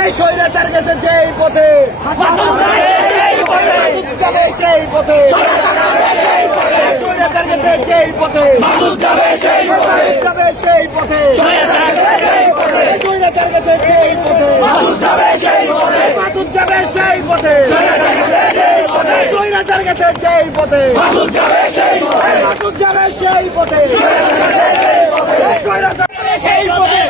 এই স্বৈরাচার গেছে যেই পথে যাবে সেই পথে, স্বৈরাচার গেছে যেই পথে যাবে সেই পথে, স্বৈরাচার গেছে যেই পথে যাবে সেই পথে, যাবে সেই পথে, স্বৈরাচার গেছে যেই পথে যাবে সেই পথে, যাবে সেই পথে, স্বৈরাচার সেই পথে, সেই পথে।